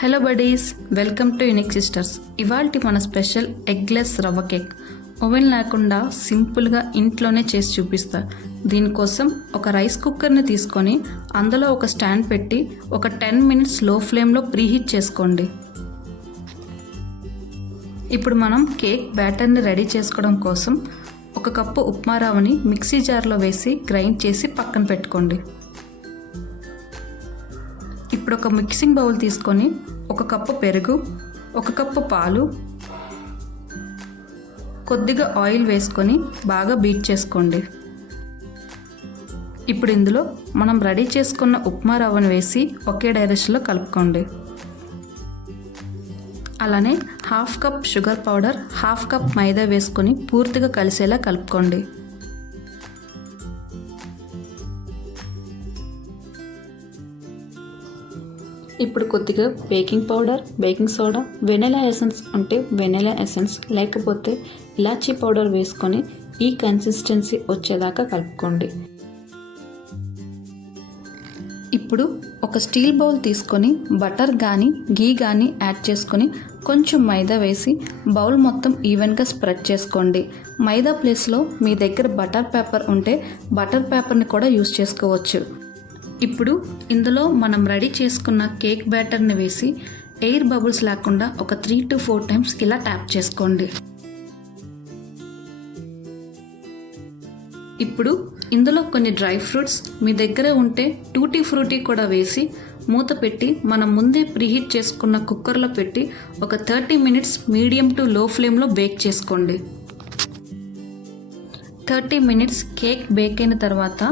Hello buddies, welcome to unique sisters. ఇవాల్టి మన special eggless రవ్వ కేక్. ఓవెన్ లేకుండా సింపుల్గా ఇంట్లోనే చేసి చూపిస్తా. దీనికోసం ఒక రైస్ కుక్కర్ని తీసుకొని అందులో ఒక స్టాండ్ పెట్టి ఒక 10 మినిట్స్ లో ఫ్లేమ్లో ప్రీహీట్ చేసుకోండి. ఇప్పుడు మనం కేక్ బ్యాటర్ని రెడీ చేసుకోవడం కోసం 1 కప్పు ఉప్మా రవ్వని మిక్సీ జార్లో వేసి గ్రైండ్ చేసి పక్కన పెట్టుకోండి. ఇప్పుడు ఒక మిక్సింగ్ బౌల్ తీసుకొని 1 కప్పు పెరుగు, 1 కప్పు పాలు, కొద్దిగా ఆయిల్ వేసుకొని బాగా బీట్ చేసుకోండి. ఇప్పుడు ఇందులో మనం రెడీ చేసుకున్న ఉప్మా రవ్వను వేసి ఒకే డైరెక్షన్లో కలుపుకోండి. అలానే 1/2 కప్ షుగర్ పౌడర్, 1/2 కప్ మైదా వేసుకొని పూర్తిగా కలిసేలా కలుపుకోండి. ఇప్పుడు కొద్దిగా baking powder, baking soda, vanilla essence అంటే వెనిలా ఎసెన్స్, లేకపోతే ఇలాచీ పౌడర్ వేసుకొని ఈ కన్సిస్టెన్సీ వచ్చేదాకా కలుపుకోండి. ఇప్పుడు ఒక స్టీల్ బౌల్ తీసుకొని బటర్ కానీ గీ కానీ యాడ్ చేసుకొని కొంచెం మైదా వేసి బౌల్ మొత్తం ఈవెన్గా స్ప్రెడ్ చేసుకోండి. మైదా ప్లేస్లో మీ దగ్గర బటర్ పేపర్ ఉంటే బటర్ పేపర్ని కూడా యూస్ చేసుకోవచ్చు. ఇప్పుడు ఇందులో మనం రెడీ చేసుకున్న కేక్ బ్యాటర్ని వేసి ఎయిర్ బబుల్స్ లేకుండా ఒక 3 to 4 టైమ్స్ ఇలా ట్యాప్ చేసుకోండి. ఇప్పుడు ఇందులో కొన్ని డ్రై ఫ్రూట్స్ మీ దగ్గర ఉంటే టూటీ ఫ్రూటీ కూడా వేసి మూత పెట్టి మనం ముందే ప్రీహీట్ చేసుకున్న కుక్కర్లో పెట్టి ఒక 30 మినిట్స్ మీడియం టు లో ఫ్లేమ్లో బేక్ చేసుకోండి. 30 మినిట్స్ కేక్ బేక్ అయిన తర్వాత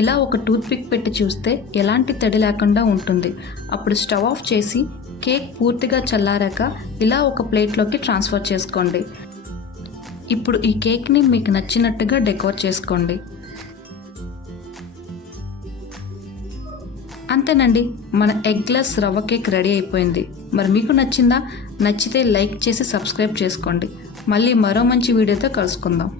ఇలా ఒక టూత్ పిక్ పెట్టి చూస్తే ఎలాంటి తడి లేకుండా ఉంటుంది. అప్పుడు స్టవ్ ఆఫ్ చేసి కేక్ పూర్తిగా చల్లారాక ఇలా ఒక ప్లేట్లోకి ట్రాన్స్ఫర్ చేసుకోండి. ఇప్పుడు ఈ కేక్ని మీకు నచ్చినట్టుగా డెకోర్ చేసుకోండి. అంతేనండి, మన ఎగ్లెస్ రవ్వ కేక్ రెడీ అయిపోయింది. మరి మీకు నచ్చిందా? నచ్చితే లైక్ చేసి సబ్స్క్రైబ్ చేసుకోండి. మళ్ళీ మరో మంచి వీడియోతో కలుసుకుందాం.